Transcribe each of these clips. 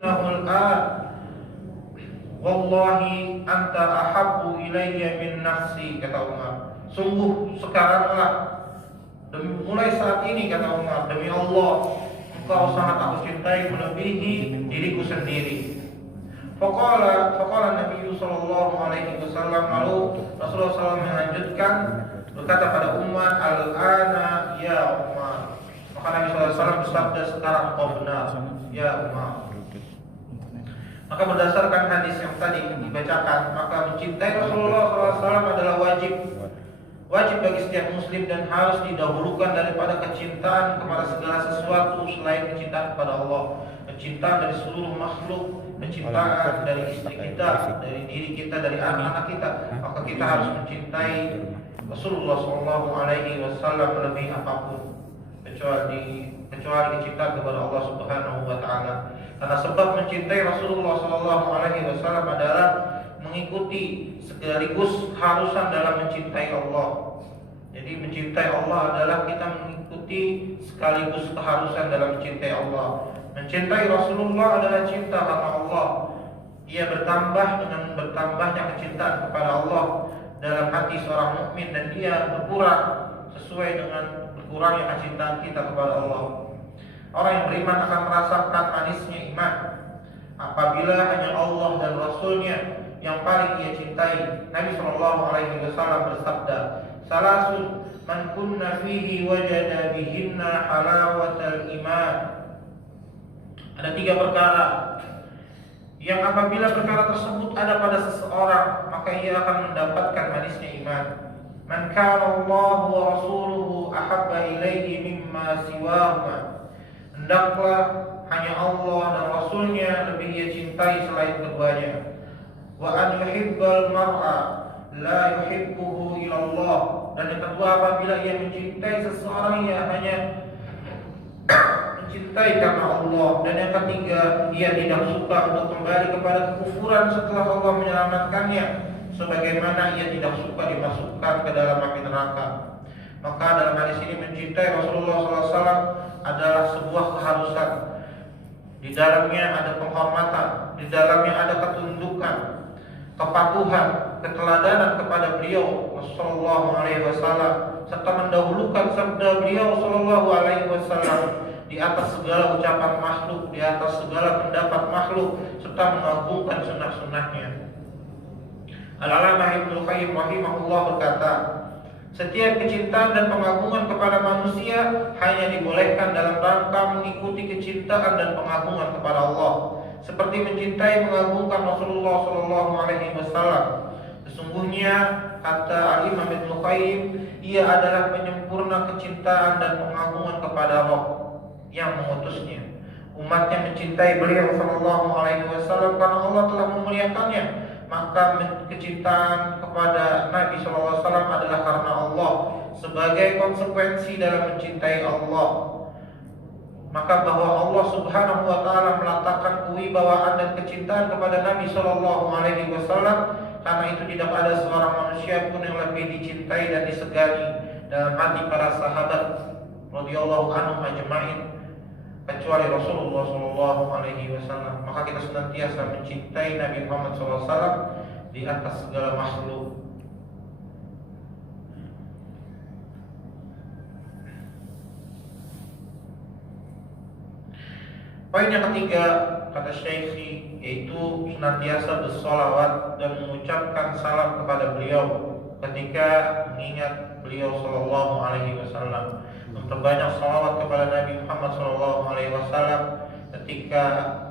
Nahul wallahi anta ahabbu ilayya min nafsi, kata Umar. Sungguh sekaranglah, mulai saat ini, kata Umar, demi Allah, engkau sangat aku cintai melebihi diriku sendiri. Faqala Nabi sallallahu alaihi wasallam, lalu Rasulullah SAW melanjutkan berkata pada Umar, al-ana ya Umar. Maka Nabi SAW bersabda, sekarang kau benar ya Umar. Maka berdasarkan hadis yang tadi dibacakan, maka mencintai Rasulullah SAW adalah wajib bagi setiap muslim dan harus didahulukan daripada kecintaan kepada segala sesuatu selain kecintaan kepada Allah, kecintaan dari seluruh makhluk, kecintaan dari istri kita, dari diri kita, dari anak-anak kita. Maka kita harus mencintai Rasulullah SAW lebih apapun, kecuali kecintaan kepada Allah Subhanahu wa Ta'ala. Karena sebab mencintai Rasulullah SAW adalah mengikuti sekaligus harusan dalam mencintai Allah. Jadi mencintai Allah adalah kita mengikuti sekaligus keharusan dalam mencintai Allah. Mencintai Rasulullah adalah cinta karena Allah. Ia bertambah dengan bertambahnya kecintaan kepada Allah dalam hati seorang mukmin, dan ia berkurang sesuai dengan berkurangnya kecintaan kita kepada Allah. Orang yang beriman akan merasakan manisnya iman apabila hanya Allah dan Rasulnya yang paling ia cintai. Nabi SAW bersabda, salasun man kunna fihi wajada bihinna halawatal iman. Ada 3 perkara yang apabila perkara tersebut ada pada seseorang, maka ia akan mendapatkan manisnya iman. Man kana Allah wa rasuluhu ahabba ilaihi mimma siwahuma. Hendaklah hanya Allah dan Rasulnya lebih ia cintai selain keduanya. Wa an yuhibbal mar'a la yuhibbuhu illallah. Dan yang kedua, apabila ia mencintai seseorang, ia hanya mencintai karena Allah. Dan yang ketiga, ia tidak suka untuk kembali kepada kekufuran setelah Allah menyelamatkannya, sebagaimana ia tidak suka dimasukkan ke dalam api neraka. Maka dalam hadis ini mencintai Rasulullah SAW adalah sebuah keharusan. Di dalamnya ada penghormatan, di dalamnya ada ketundukan, kepatuhan, keteladanan kepada beliau Sallallahu Alaihi Wasallam, serta mendahulukan sabda beliau Sallallahu Alaihi Wasallam di atas segala ucapan makhluk, di atas segala pendapat makhluk, serta mengagungkan sunnah-sunnahnya. Al-Alamah Ibnu Qayyim rahimahullah berkata, setiap kecintaan dan pengagungan kepada manusia hanya dibolehkan dalam rangka mengikuti kecintaan dan pengagungan kepada Allah, seperti mencintai mengagungkan Rasulullah Sallallahu Alaihi Wasallam. Sesungguhnya, kata Al-Imam Ibnu Qayyim, ia adalah penyempurna kecintaan dan pengagungan kepada Rabb yang mengutusnya. Umatnya mencintai beliau Sallallahu Alaihi Wasallam karena Allah telah memuliakannya. Maka kecintaan kepada Nabi SAW adalah karena Allah, sebagai konsekuensi dalam mencintai Allah. Maka bahwa Allah Subhanahu wa Ta'ala meletakkan kewibawaan dan kecintaan kepada Nabi SAW, karena itu tidak ada seorang manusia pun yang lebih dicintai dan disegani dalam hati para sahabat radhiyallahu anhum ajma'in kecuali Rasulullah SAW. Maka kita senantiasa mencintai Nabi Muhammad SAW di atas segala makhluk. Poin yang ketiga, kata Syaikhi, yaitu senantiasa bersolawat dan mengucapkan salam kepada beliau ketika mengingat beliau Sallallahu Alaihi Wasallam. Memperbanyak salawat kepada Nabi Muhammad SAW ketika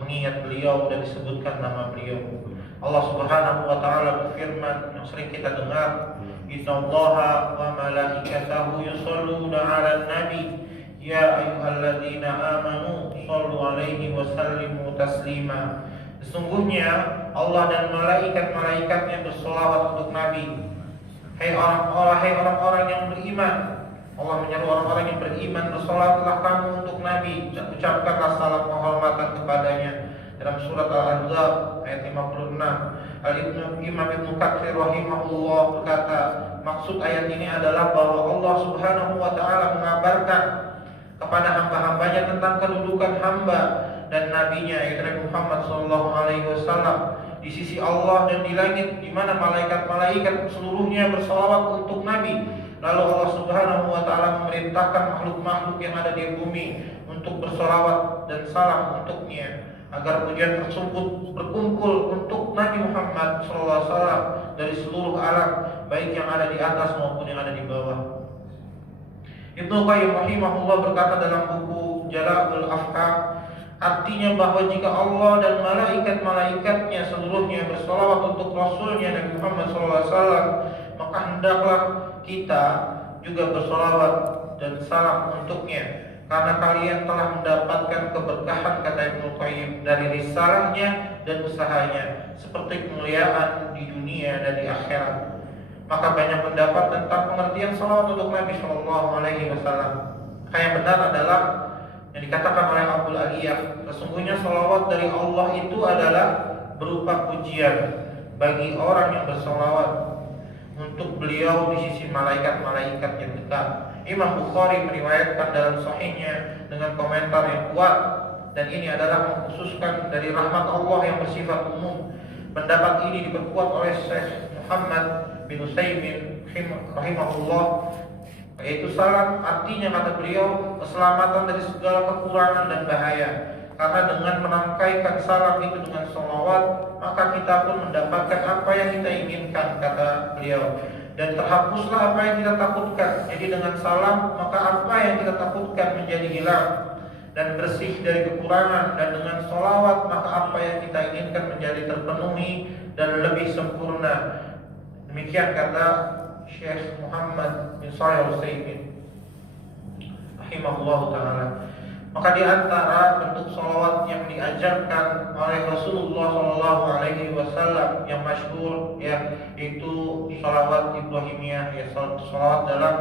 mengingat beliau dan disebutkan nama beliau. Allah Subhanahu wa Ta'ala berfirman yang sering kita dengar, innallaha wa malaikatahu yusholluna 'alan nabi ya ayyuhalladzina amanu shollu 'alaihi wa sallimu taslima. Sesungguhnya Allah dan malaikat-malaikatnya bersolawat untuk Nabi. Hai orang-orang yang beriman, Allah menyeru orang-orang yang beriman, bersolatlah kamu untuk Nabi, ucapkanlah salam penghormatan kepadanya. Dalam surat Al-Ahzab ayat 56, Imam Ibnu Katsir rahimahullah berkata, maksud ayat ini adalah bahwa Allah Subhanahu wa Ta'ala mengabarkan kepada hamba-hambanya tentang kedudukan hamba dan nabinya yaitu Nabi Muhammad SAW di sisi Allah dan di langit, di mana malaikat-malaikat seluruhnya bersalawat untuk Nabi. Lalu Allah Subhanahu wa taala memerintahkan makhluk-makhluk yang ada di bumi untuk bersalawat dan salam untuknya, agar pujian tersebut berkumpul untuk Nabi Muhammad SAW dari seluruh alam, baik yang ada di atas maupun yang ada di bawah. Ibnu Qayyim rahimahullah berkata dalam buku Jala'ul Afham, artinya bahwa jika Allah dan malaikat-malaikatnya seluruhnya bersalawat untuk Rasulnya Nabi Muhammad SAW, maka hendaklah kita juga bersalawat dan salam untuknya, karena kalian telah mendapatkan keberkahan, kata Ibnu Qayyim, dari risalahnya dan usahanya, seperti kemuliaan di dunia dan di akhirat. Maka banyak pendapat tentang pengertian salawat untuk Nabi SAW. Yang benar adalah yang dikatakan oleh Abdul Aliyah, sesungguhnya salawat dari Allah itu adalah berupa pujian bagi orang yang bersalawat untuk beliau di sisi malaikat-malaikat yang dekat. Imam Bukhari meriwayatkan dalam sahihnya dengan komentar yang kuat, dan ini adalah mengkhususkan dari rahmat Allah yang bersifat umum. Pendapat ini diperkuat oleh Syekh Muhammad bin Utsaimin rahimahullah, yaitu salam artinya, kata beliau, keselamatan dari segala kekurangan dan bahaya. Karena dengan menangkaikan salam itu dengan salawat, maka kita pun mendapatkan apa yang kita inginkan, kata beliau, dan terhapuslah apa yang kita takutkan. Jadi dengan salam maka apa yang kita takutkan menjadi hilang dan bersih dari kekurangan, dan dengan salawat maka apa yang kita inginkan menjadi terpenuhi dan lebih sempurna. Demikian kata Syekh Muhammad bin Shalih Al-Utsaimin rahimahullah taala. Maka di antara bentuk salawat yang diajarkan oleh Rasulullah SAW yang masyhur, yaitu salawat Ibrahimiyah, ya salawat dalam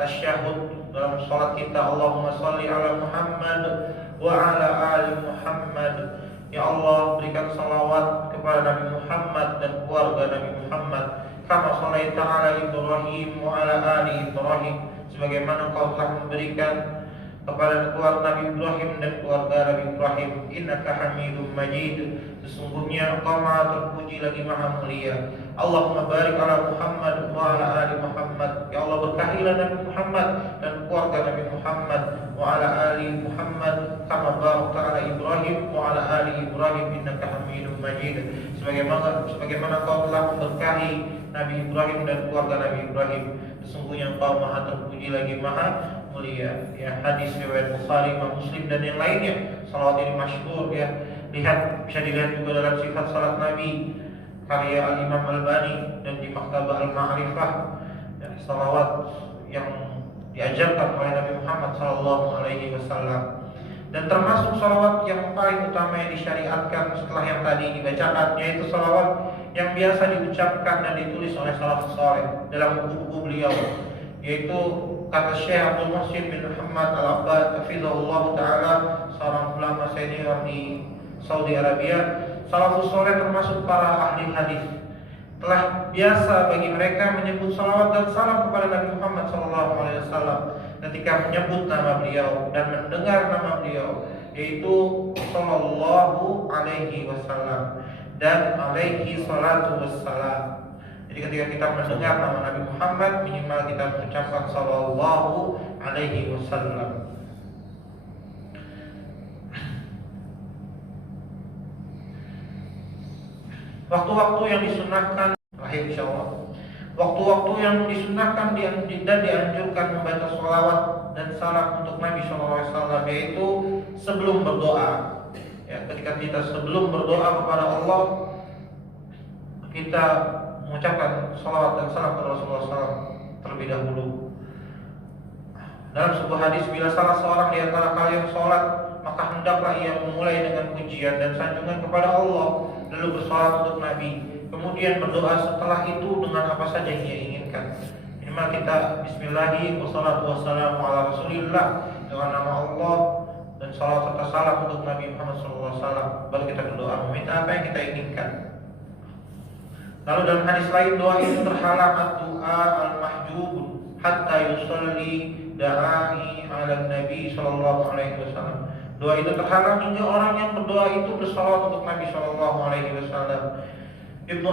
tasyahud dalam salat kita, Allahumma shalli ala Muhammad wa ala ali Muhammad. Ya Allah, berikan salawat kepada Nabi Muhammad dan keluarga Nabi Muhammad, kama shallaita ala Ibrahim wa ala ali Ibrahim, sebagaimana Engkau telah memberikan kepada keluarga Nabi Ibrahim dan keluarga Nabi Ibrahim. Innaka Hamidum Majid, sesungguhnya Engkau Maha terpuji lagi Maha mulia. Allahumma barik ala Muhammad wa ala ali Muhammad, ya Allah berkahilah Nabi Muhammad dan keluarga Nabi Muhammad, wa ala ali Muhammad kama barakta ala Ibrahim wa ala ali Ibrahim innaka Hamidum Majid, sebagaimana Engkau telah memberkahi Nabi Ibrahim dan keluarga Nabi Ibrahim, sesungguhnya Engkau Maha terpuji lagi Maha mulia. Ya, hadis riwayat Bukhari, Muslim dan yang lainnya. Salawat ini masyhur, ya. Bisa dilihat juga dalam sifat salat Nabi karya Al-Imam Al-Bani dan di Maktabah Al-Ma'rifah, ya, salawat yang diajarkan oleh Nabi Muhammad SAW. Dan termasuk salawat yang paling utama yang disyariatkan setelah yang tadi dibacakan, yaitu salawat yang biasa diucapkan dan ditulis oleh salafus saleh dalam buku-buku beliau, yaitu kata Syekh Abdul Muhsin bin Muhammad Al-Abbad hafizahullah taala, seorang ulama senior di Saudi Arabia, salafus saleh termasuk para ahli hadis, telah biasa bagi mereka menyebut salawat dan salam kepada Nabi Muhammad SAW ketika menyebut nama beliau dan mendengar nama beliau, yaitu sallallahu alaihi wasallam dan alaihi salatu wassalam. Jadi ketika kita mendengar nama Nabi Muhammad, minimal kita mengucapkan sallallahu alaihi wasallam. Waktu-waktu yang disunahkan, insyaallah, waktu-waktu yang disunahkan dan dianjurkan membaca sholawat dan salam untuk Nabi SAW, yaitu sebelum berdoa. Ya, ketika kita sebelum berdoa kepada Allah, kita mengucapkan salawat dan salam kepada Rasulullah SAW terlebih dahulu. Dalam sebuah hadis, bila salah seorang di antara kalian sholat, maka hendaklah ia memulai dengan pujian dan sanjungan kepada Allah, lalu bersalawat untuk Nabi, kemudian berdoa setelah itu dengan apa saja yang ia inginkan. Minimal kita bismillahi wassalatu wassalamu ala rasulillah, dengan nama Allah, dan salawat serta salam untuk Nabi Muhammad SAW, baru kita berdoa meminta apa yang kita inginkan. Lalu dalam hadis lain, doa itu terhalang doa al-mahjub hatta yusalli da'i 'ala Nabi sallallahu alaihi wasallam. Doa itu terhalang hingga orang yang berdoa itu bersalawat untuk Nabi sallallahu alaihi wasallam. Ibnu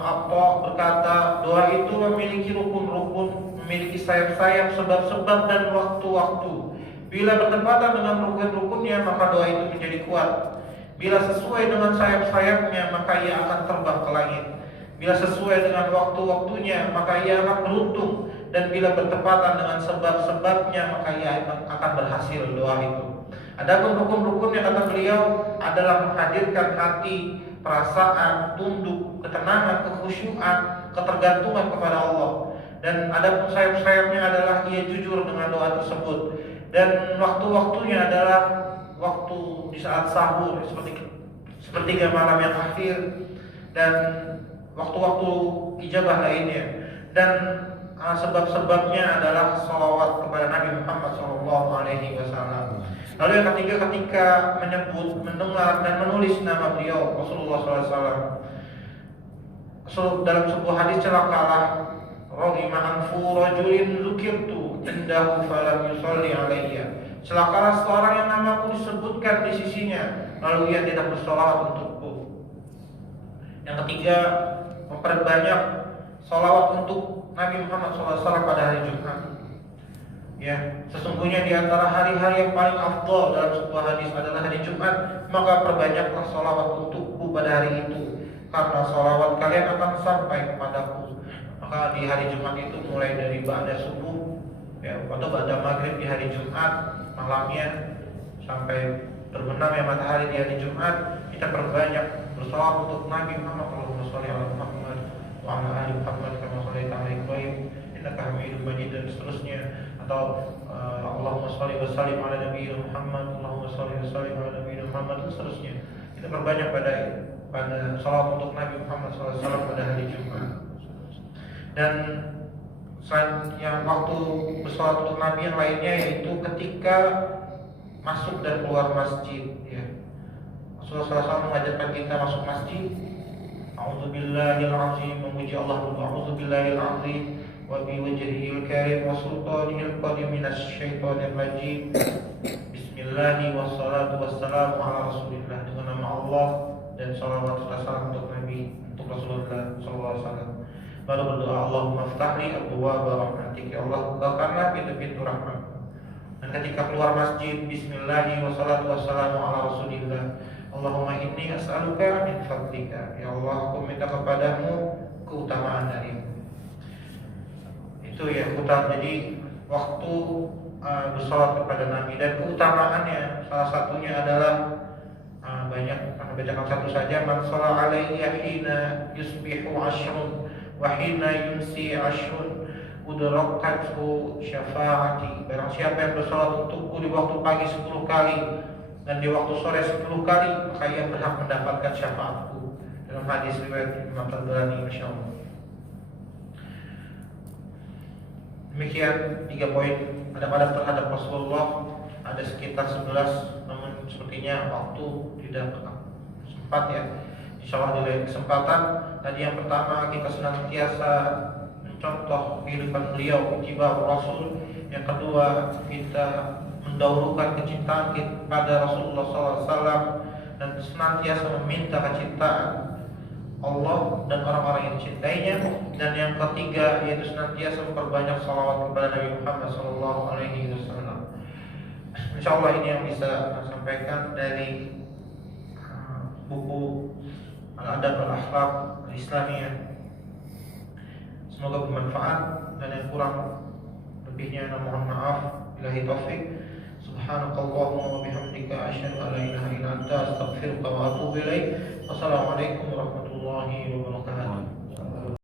Atta berkata, doa itu memiliki rukun-rukun, memiliki sayap-sayap, sebab-sebab dan waktu-waktu. Bila bertepatan dengan rukun-rukunnya, maka doa itu menjadi kuat. Bila sesuai dengan sayap-sayapnya, maka ia akan terbang ke langit. Bila sesuai dengan waktu-waktunya, maka ia akan beruntung. Dan bila bertepatan dengan sebab-sebabnya, maka ia akan berhasil doa itu. Adapun rukun-rukunnya, kata beliau, adalah menghadirkan hati, perasaan, tunduk, ketenangan, kekhusyuan, ketergantungan kepada Allah. Dan adapun sayap-sayapnya adalah ia jujur dengan doa tersebut. Dan waktu-waktunya adalah waktu di saat sahur, sepertiga malam yang akhir, dan waktu-waktu ijabah lainnya. Dan sebab-sebabnya adalah salawat kepada Nabi Muhammad SAW. Lalu yang ketiga, ketika menyebut, mendengar dan menulis nama beliau Rasulullah SAW. Dalam sebuah hadis, celakalah raghima anfu rajulin dzukirtu indahu falam yusalli alayya. Celakalah seorang yang namaku disebutkan di sisinya, lalu ia tidak bersolawat untukku. Yang ketiga, memperbanyak salawat untuk Nabi Muhammad SAW pada hari Jumat. Ya, sesungguhnya di antara hari-hari yang paling afdal dalam sebuah hadis adalah hari Jumat, maka perbanyaklah salawat untukku pada hari itu, karena salawat kalian akan sampai kepadaku. Maka di hari Jumat itu mulai dari ba'da subuh, ya, atau ba'da maghrib di hari Jumat malamnya, sampai terbenamnya matahari di hari Jumat, kita perbanyak bersalawat untuk Nabi Muhammad. Allahumma sholli ala Muhammad wa ala ali Muhammad kama shallaita ala Ibrahim innaka Hamidum Majid, dan seterusnya. Atau Allahumma sholli wa sallim ala nabiyyina Muhammad, Allahumma sholli wa sallim ala nabiyyina Muhammad, dan seterusnya. Kita perbanyak pada salawat untuk Nabi Muhammad SAW pada hari Jumat. Dan selain yang waktu bersalawat untuk Nabi yang lainnya, yaitu ketika masuk dan keluar masjid, ya. Rasulullah SAW mengajarkan kita masuk masjid, a'udzubillahil azim, memuji Allah dulu, a'udzubillahil azim wa biwajhihil karim wa sultanihil qadim minasyaitonir rajim. Bismillahi wassalatu wassalamu ala Rasulillah, dengan nama Allah dan salawat serta salam untuk Nabi, untuk Rasulullah SAW. Lalu berdoa, Allahumma ftahli abwaaba rahmatik, ya Allah bukakanlah pintu-pintu rahmat. Dan ketika keluar masjid, Bismillahi wassalatu wassalamu ala Rasulillah, Allahumma inni as'aluka min fadlika, ya Allah aku minta kepadamu keutamaan darimu. Itu ya utama. Jadi waktu bersalawat kepada Nabi, dan keutamaannya salah satunya adalah banyak, karena bacakan satu saja, man shalla alayya hina yusbihu ashrun wa hina yumsi ashrun udrakathu syafaati. Barang siapa yang bersalawat untukku di waktu pagi 10 kali dan di waktu sore 10 kali, maka ia berhak mendapatkan syafaatku. Dalam hadis riwayat Imam Tabrani, insyaallah. Demikian 3 poin adab-adab terhadap Rasulullah. Ada sekitar 11, namun sepertinya waktu tidak sempat, ya. Insyaallah di lain kesempatan. Tadi yang pertama, kita senantiasa mencontoh kehidupan beliau, ittiba Rasul. Yang kedua, kita mendahulukan kecintaan kepada Rasulullah SAW dan senantiasa meminta kecintaan Allah dan orang-orang yang dicintainya. Dan yang ketiga, yaitu senantiasa memperbanyak salawat kepada Nabi Muhammad SAW. InsyaAllah ini yang bisa saya sampaikan dari buku Al-Adab Al-Akhlaq Al-Islamiyah. Semoga bermanfaat, dan yang kurang lebihnya mohon maaf. Billahi taufik. Subhanakallahumma wa bihamdika asyhadu an la ilaha illa anta astaghfiruka wa atubu ilaik. Wassalamualaikum warahmatullahi wabarakatuh.